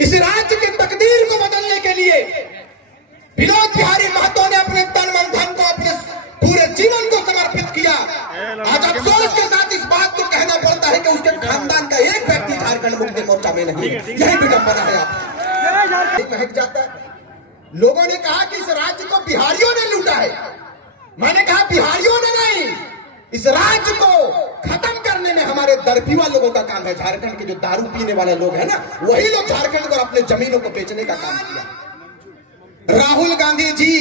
इस राज्य की तकदीर को बदलने के लिए विनोद बिहारी महतो ने अपने तन मन धन को, अपने पूरे जीवन को समर्पित किया। आज अफसोस के साथ इस बात को कहना पड़ता है कि उसके खानदान का एक व्यक्ति झारखंड मुक्ति मोर्चा में नहीं। यही विडंबना है। आप महक जाता है। लोगों ने कहा कि इस राज्य को बिहारियों ने लूटा है। मैंने कहा बिहारियों ने नहीं, इस राज्य को खत्म करने में हमारे दरपीवा लोगों का काम है। झारखंड के जो दारू पीने वाले लोग हैं ना, वही लोग झारखंड को अपने जमीनों को बेचने का काम किया। राहुल गांधी जी,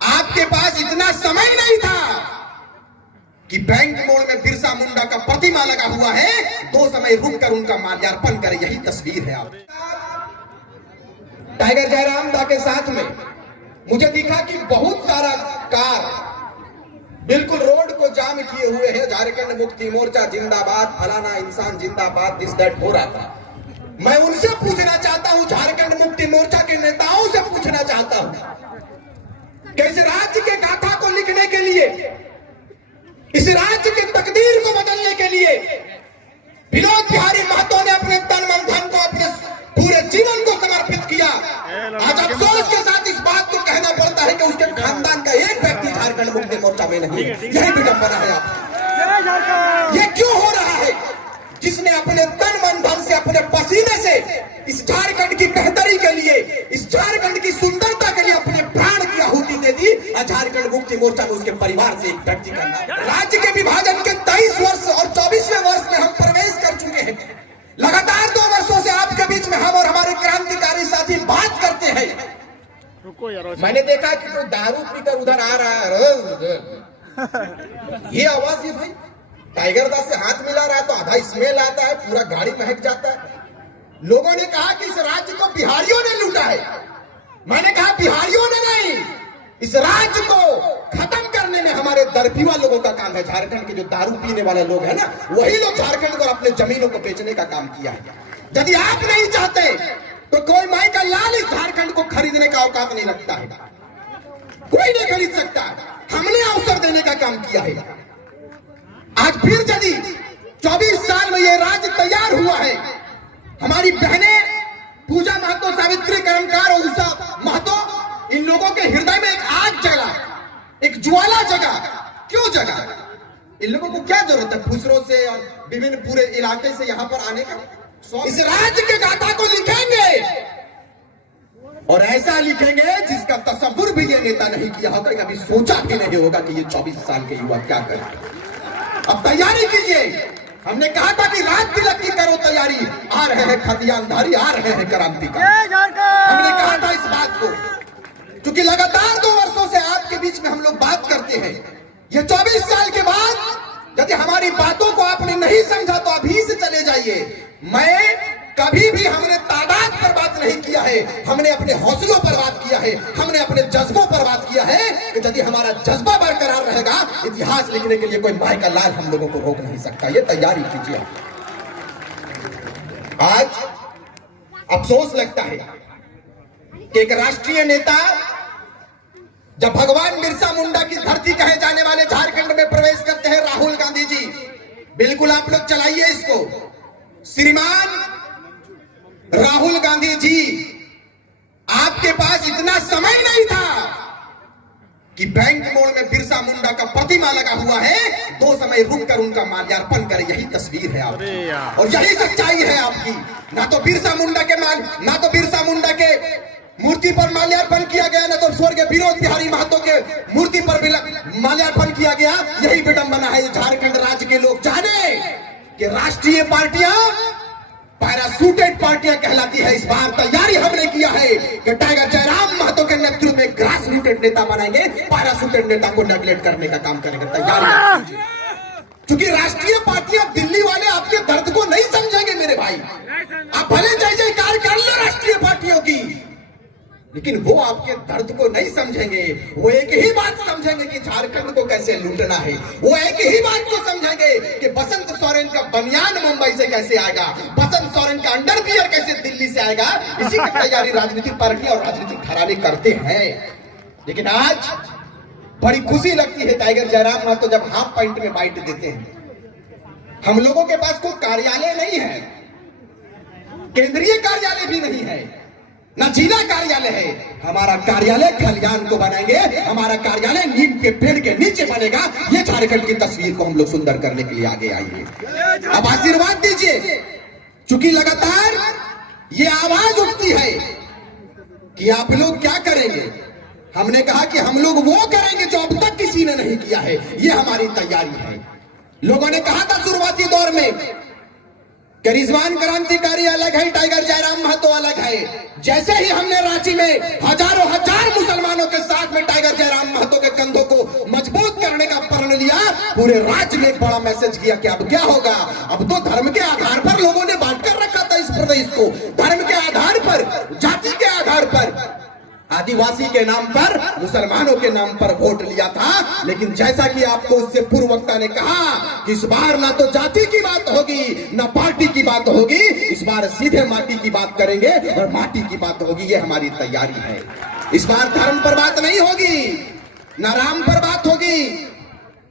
आपके पास इतना समय नहीं था कि बैंक मोड़ में बिरसा मुंडा का प्रतिमा लगा हुआ है, 2 समय रुककर उनका माल्यार्पण करें। यही तस्वीर है। आप टाइगर जयराम दा के साथ में मुझे दिखा कि बहुत सारा कार बिल्कुल रोड को जाम किए हुए हैं। झारखंड मुक्ति मोर्चा जिंदाबाद, फलाना इंसान जिंदाबाद, दिस दैट हो रहा था। मैं उनसे पूछना चाहता हूं, झारखंड मुक्ति मोर्चा के नेताओं से पूछना चाहता हूं कि इस राज्य के गाथा को लिखने के लिए, इस राज्य की तकदीर को बदलने के लिए विनोद बिहारी महतो ने अपने तन मन धन को, अपने पूरे जीवन को समर्पित किया। आज अफसोस के साथ इस बात को कहना पड़ता है कि उसके खानदान का एक व्यक्ति झारखंड मुक्ति मोर्चा में नहीं। यही विडंबना है। आप ये क्यों हो रहा है? जिसने अपने तन मन धन से, अपने पसीने से इस झारखंड की बेहतरी के लिए, इस झारखंड की सुंदरता के लिए अपने प्राण की आहुति दे दी। झारखंड मुक्ति मोर्चा में उसके परिवार से एक व्यक्ति का नाम। राज्य के विभाजन के 23 वर्ष और 24वें वर्ष में हम प्रवेश कर चुके हैं। लगातार 2 वर्षों से आपके बीच में हम और हमारे क्रांतिकारी साथी बात करते हैं। मैंने देखा कि कोई दारू पीकर उधर आ रहा है। ये आवाज है भाई, टाइगर दास से हाथ मिला रहा है तो आधा स्मेल आता है, पूरा गाड़ी महक जाता है। लोगों ने कहा कि इस राज्य को बिहारियों ने लूटा है। मैंने कहा बिहारियों ने नहीं, इस राज्य को खत्म करने में हमारे दरपीवा लोगों का काम है। झारखंड के जो दारू पीने वाले लोग हैं ना, वही लोग झारखंड को अपने जमीनों को बेचने का काम किया है। यदि आप नहीं चाहते तो कोई माई का लाल इस झारखंड को खरीदने का औकात नहीं रखता है। कोई नहीं खरीद सकता। हमने अवसर देने का काम किया है। आज फिर यदि 24 साल में ये राज्य तैयार हुआ है, हमारी बहनें पूजा महतो, सावित्री कर्मकार और उषा महतो, इन लोगों के हृदय में एक आग जगा, एक ज्वाला जगा। क्यों जगा? इन लोगों को क्या जरूरत है फुसरों से और विभिन्न पूरे इलाके से यहाँ पर आने का? इस राज्य के गाथा को लिखेंगे और ऐसा लिखेंगे जिसका तसव्वुर भी ये नेता नहीं किया होगा, कभी सोचा भी नहीं होगा कि ये 24 साल के युवा क्या करें। अब तैयारी कीजिए। हमने कहा था कि रात तिलक की करो तैयारी, आ रहे हैं खतियानधारी, आ रहे हैं क्रांतिकारी। हमने कहा था इस बात को, क्योंकि लगातार 2 वर्षों से आपके बीच में हम लोग बात करते हैं। ये 24 साल के बाद यदि हमारी बातों को आपने नहीं समझा तो अभी से चले जाइए। मैं कभी भी, हमने तादाद पर बात नहीं किया है, हमने अपने हौसलों पर बात किया है, हमने अपने जज्बों पर बात किया है कि यदि हमारा जज्बा बरकरार रहेगा, इतिहास लिखने के लिए कोई माई का लाल हम लोगों को रोक नहीं सकता। ये तैयारी कीजिए। आज अफसोस लगता है कि एक राष्ट्रीय नेता जब भगवान बिरसा मुंडा की धरती कहे जाने वाले झारखंड में प्रवेश करते हैं, राहुल गांधी जी, बिल्कुल आप लोग चलाइए इसको। श्रीमान राहुल गांधी जी, आपके पास इतना समय नहीं था कि बैंक मोड़ में बिरसा मुंडा का प्रतिमा लगा हुआ है, 2 समय रुककर उनका माल्यार्पण करें। यही तस्वीर है आपकी और यही सच्चाई है आपकी। ना तो बिरसा मुंडा के मूर्ति पर माल्यार्पण किया गया, ना तो स्वर्गीय विनोद बिहारी महतो के मूर्ति पर माल्यार्पण किया गया। यही विडंबना है। झारखंड राज्य के लोग जाने कि राष्ट्रीय पार्टियां पैराशूटेड पार्टियां कहलाती है। इस बार तैयारी हमने किया है कि टाइगर जयराम महतो के नेतृत्व में ग्रास रूटेड नेता बनाएंगे, पैराशूटेड नेता को नेगलेक्ट करने का काम करेंगे। तैयारी, क्योंकि राष्ट्रीय पार्टियां, दिल्ली वाले आपके दर्द को नहीं समझेंगे मेरे भाई। आप भले जय जयकार कर लो राष्ट्रीय पार्टियों की, लेकिन वो आपके दर्द को नहीं समझेंगे। वो एक ही बात समझेंगे कि झारखंड को कैसे लूटना है। वो एक ही बात को समझेंगे कि बसंत सोरेन का बनियान मुंबई से कैसे आएगा, बसंत सोरेन का अंडरवियर कैसे दिल्ली से आएगा। इसी की तैयारी राजनीतिक पार्टी और राजनीतिक घराने करते हैं। लेकिन आज बड़ी खुशी लगती है टाइगर जयराम महतो जब हाफ पैंट में बाइट देते हैं। हम लोगों के पास कोई कार्यालय नहीं है, केंद्रीय कार्यालय भी नहीं है, ना जिला कार्यालय है। हमारा कार्यालय खलियान को बनाएंगे, हमारा कार्यालय नीम के पेड़ के नीचे बनेगा। ये झारखंड की तस्वीर को हम लोग सुंदर करने के लिए आगे आइए। अब आशीर्वाद दीजिए, चूंकि लगातार ये आवाज उठती है कि आप लोग क्या करेंगे। हमने कहा कि हम लोग वो करेंगे जो अब तक किसी ने नहीं किया है, ये हमारी तैयारी है। लोगों ने कहा था शुरुआती दौर में कि रिजवान क्रांतिकारी अलग है, टाइगर जयराम महतो अलग है। जैसे ही हमने रांची में हजारों हजार मुसलमानों के साथ में टाइगर जयराम महतो के कंधों को मजबूत करने का प्रण लिया, पूरे राज्य में एक बड़ा मैसेज किया कि अब क्या होगा। अब तो धर्म के आधार पर लोगों ने बांट कर रखा था इस प्रदेश को, धर्म के आधार पर, जाति के आधार पर, आदिवासी के नाम पर, मुसलमानों के नाम पर वोट लिया था। लेकिन जैसा कि आपको उससे पूर्व वक्ता ने कहा कि इस बार ना तो जाति की बात होगी, ना पार्टी की बात होगी, इस बार सीधे माटी की बात करेंगे और माटी की बात होगी। ये हमारी तैयारी है। इस बार धर्म पर बात नहीं होगी, ना राम पर बात होगी,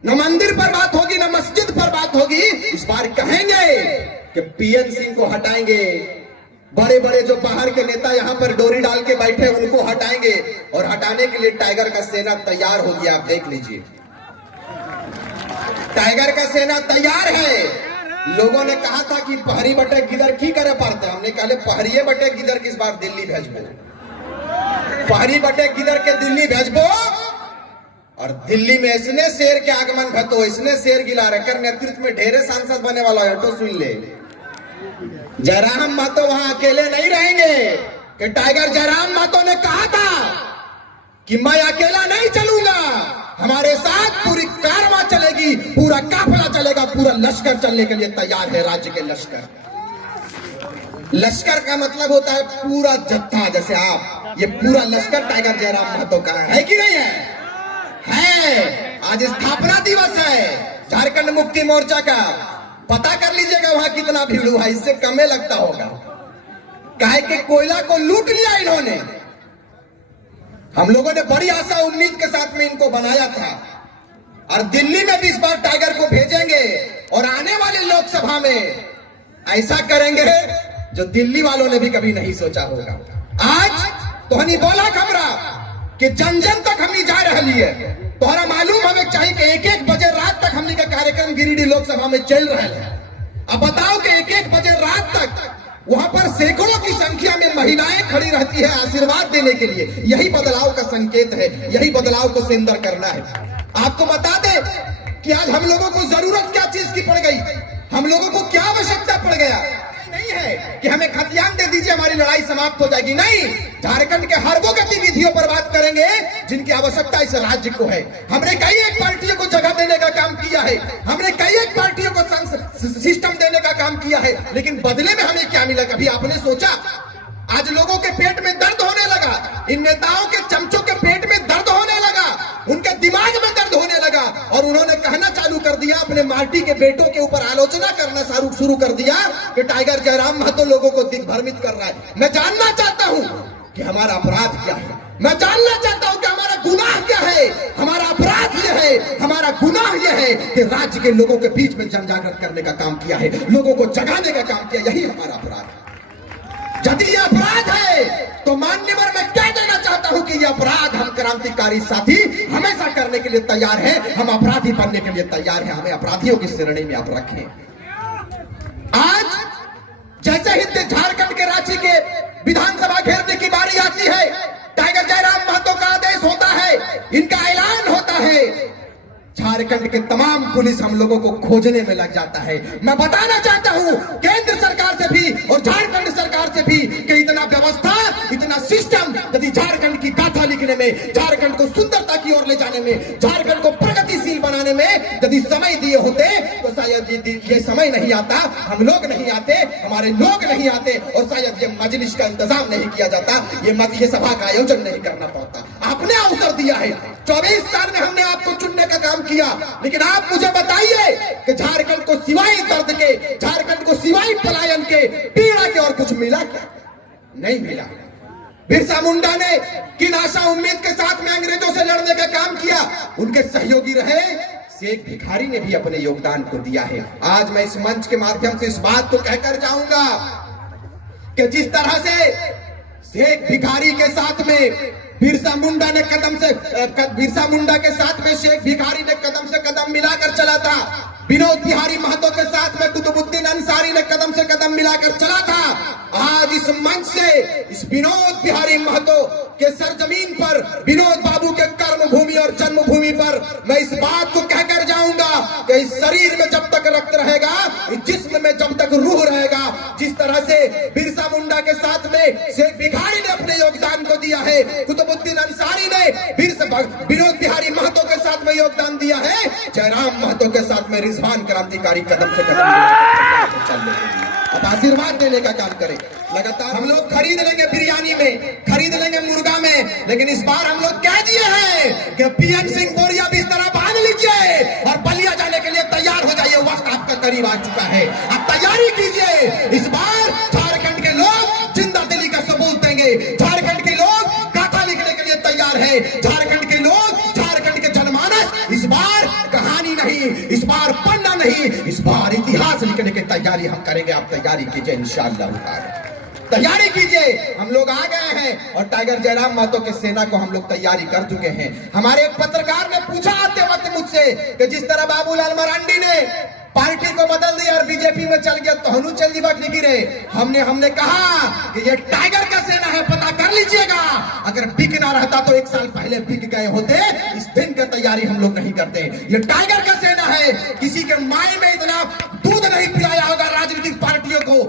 न मंदिर पर बात होगी, न मस्जिद पर बात होगी। इस बार कहेंगे कि पीएन सिंह को हटाएंगे, बड़े बड़े जो बाहर के नेता यहाँ पर डोरी डाल के बैठे उनको हटाएंगे, और हटाने के लिए टाइगर का सेना तैयार हो गया। आप देख लीजिए, टाइगर का सेना तैयार है। लोगों ने कहा था कि पहरी बटे गिदर की करे पारते, हमने कहा पहरिए बटे गिदर किस बार दिल्ली भेजबो, पहरी बटे गिदर के दिल्ली भेजबो। और दिल्ली में इसने शेर के आगमन घतो, इसने शेर गिला रखकर नेतृत्व में ढेरे सांसद बने वाला है। तो सुन ले, जयराम महतो वहां अकेले नहीं रहेंगे। कि टाइगर जयराम महतो ने कहा था कि मैं अकेला नहीं चलूंगा, हमारे साथ पूरी कारवां चलेगी, पूरा काफिला चलेगा, पूरा लश्कर चलने के लिए तैयार है। राज्य के लश्कर, लश्कर का मतलब होता है पूरा जत्था। जैसे आप, ये पूरा लश्कर टाइगर जयराम महतो का है कि नहीं है? आज स्थापना दिवस है झारखंड मुक्ति मोर्चा का। पता कर लीजिएगा वहां कितना भीड़ हुआ, इससे कमे लगता होगा। काहे के कोयला को लूट लिया इन्होंने। हम लोगों ने बड़ी आशा उम्मीद के साथ में इनको बनाया था, और दिल्ली में भी इस बार टाइगर को भेजेंगे, और आने वाले लोकसभा में ऐसा करेंगे जो दिल्ली वालों ने भी कभी नहीं सोचा होगा। आज तो हनी बोला खबरा कि जन जन तक हम जा रही है। तोहरा मालूम हमें चाहिए कि 1-1 बजे रात तक हमने का कार्यक्रम गिरिडीह लोकसभा में चल रहा है। अब बताओ कि 1-1 बजे रात तक वहां पर सैकड़ों की संख्या में महिलाएं खड़ी रहती है आशीर्वाद देने के लिए। यही बदलाव का संकेत है, यही बदलाव को सुंदर करना है। आपको बता दे कि आज हम लोगों को जरूरत क्या चीज की पड़ गई, हम लोगों को क्या आवश्यकता पड़ गया। नहीं है कि हमें खतियान दे दीजिए हमारी लड़ाई समाप्त हो जाएगी। नहीं, झारखंड के हर वो गतिविधियों पर बात करेंगे जिनकी आवश्यकता इस राज्य को है। हमने कई एक पार्टियों को जगह देने का काम किया है, हमने कई एक पार्टियों को सिस्टम देने का काम किया है, लेकिन बदले में हमें क्या मिला? कभी आपने सोचा? आज लोगों के पेट में दर्द होने लगा, इन नेताओं के चमचों के पेट में दर्द होने लगा, उनके दिमाग में दर्द होने लगा, और उन्होंने कहना चालू कर दिया, अपने माटी के बेटों के ऊपर आलोचना करना शुरू कर दिया कि टाइगर जयराम महतो लोगों को दिग्भ्रमित कर रहा है। मैं जानना चाहता हूं कि हमारा अपराध क्या है, मैं जानना चाहता हूं कि हमारा गुनाह क्या है। हमारा अपराध यह है, हमारा गुनाह यह है कि राज्य के लोगों के बीच में जन जागृत करने का काम किया है, लोगों को जगाने का काम किया। यही हमारा अपराध है। यदि यह अपराध है तो मान्यवर मैं कह देना चाहता हूं कि यह अपराध हम क्रांतिकारी साथी हमेशा करने के लिए तैयार है, हम अपराधी बनने के लिए तैयार हैं। हमें अपराधियों की श्रेणी में आप रखें। आज जैसे ही झारखंड के रांची के विधानसभा घेरने की बारी आती है, टाइगर जयराम महतो का आदेश होता है, इनका ऐलान होता है, झारखंड के तमाम पुलिस हम लोगों को खोजने में लग जाता है। मैं बताना चाहता हूं केंद्र सरकार से भी और झारखंड सरकार से भी कि इतना व्यवस्था, इतना सिस्टम यदि झारखंड की गाथा लिखने में, झारखंड को सुंदरता की ओर ले जाने में, झारखंड को प्रगतिशील बनाने में यदि समय दिए होते तो शायद ये समय नहीं आता, हम लोग नहीं आते, हमारे लोग नहीं आते, और शायद ये मजलिस का इंतजाम नहीं किया जाता, ये सभा का आयोजन नहीं करना पड़ता। आपने अवसर दिया है, 24 साल में हमने आपको चुनने का काम किया, लेकिन आप मुझे बताइए कि झारखंड को सिवाय दर्द के, झारखंड को सिवाय पलायन के, पीड़ा के और कुछ मिला क्या? नहीं मिला। बिरसा मुंडा ने किन आशा उम्मीद के साथ में अंग्रेजों से लड़ने का काम किया, उनके सहयोगी रहे शेख भिखारी ने भी अपने योगदान को दिया है। आज मैं इस मंच के माध्यम से इस बात को कहकर जाऊंगा कि जिस तरह से शेख भिखारी के साथ में बिरसा मुंडा ने बिरसा मुंडा के साथ में शेख भिखारी ने कदम से कदम मिलाकर चला था, विनोद बिहारी महतो के साथ में कुतुबुद्दीन अंसारी ने कदम से कदम मिलाकर चला था। आज इस मंच से इस विनोद बिहारी महतो के सरजमीन पर, विनोद बाबू के कर्म भूमि और जन्मभूमि पर मैं इस बात को कहकर जाऊंगा कि इस शरीर में जब तक रक्त रहेगा, इस जिस्म में जब तक रूह रहेगा, जिस तरह से बिरसा मुंडा के साथ में शेख भिखारी ने अपने योगदान को दिया है, कुतुबुद्दीन अंसारी ने विनोद बिहारी महतो के साथ में योगदान दिया है, जयराम महतो के साथ में रिजवान क्रांतिकारी कदम से कदम चलने के लिए अब आशीर्वाद देने का काम करें। लगातार हम लोग खरीद लेंगे बिरयानी में, खरीद लेंगे मुर्गा में, लेकिन इस बार हम लोग कह दिए हैं कि पीएन सिंह बोरिया बिस्तर बांध लीजिए और बलिया जाने के लिए तैयार हो जाइए। वक्त आपका करीब आ चुका है, आप तैयारी कीजिए। इस बार झारखंड के लोग जिंदा दिली का सबूत देंगे, झारखंड के लोग गाथा लिखने के लिए तैयार है, झारखंड के लोग, झारखंड के जनमानस इस बार कहानी नहीं, इस बार पन्ना नहीं, इस बार इतिहास लिखने की तैयारी हम करेंगे। आप तैयारी कीजिए, इंशाअल्लाह तैयारी कीजिए। हम लोग आ गए हैं और टाइगर जयराम महतो के सेना को हम लोग तैयारी कर चुके हैं। हमारे एक पत्रकार ने पूछा आते वक्त मुझसे कि जिस तरह बाबूलाल मरांडी ने पार्टी को बदल दिया और बीजेपी में चल गया तो हनु चंदी नहीं गिरे। हमने कहा कि ये टाइगर का सेना है, पता कर लीजिएगा। अगर बिक ना रहता तो 1 साल पहले बिक गए होते। इस दिन की तैयारी हम लोग नहीं करते। ये टाइगर का सेना है। किसी के माई में इतना दूध नहीं पिलाया होगा राजनीतिक पार्टियों को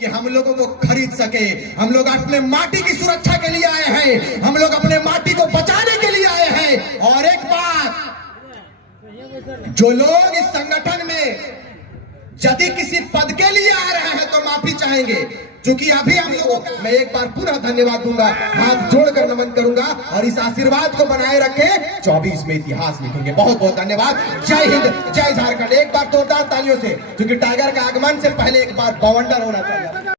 कि हम लोगों को खरीद सके। हम लोग अपने माटी की सुरक्षा के लिए आए हैं, हम लोग अपने माटी को बचाने के लिए आए हैं। और एक बात, जो लोग इस संगठन में यदि किसी पद के लिए आ रहे हैं तो माफी चाहेंगे, क्योंकि अभी हम लोगों को मैं एक बार पुनः धन्यवाद दूंगा, हाथ जोड़कर नमन करूंगा और इस आशीर्वाद को बनाए रखें। 24 में इतिहास लिखेंगे। बहुत बहुत धन्यवाद। जय हिंद, जय झारखंड। एक बार जोरदार तालियों से, क्योंकि टाइगर का आगमन से पहले एक बार बवंडर होना चाहिए।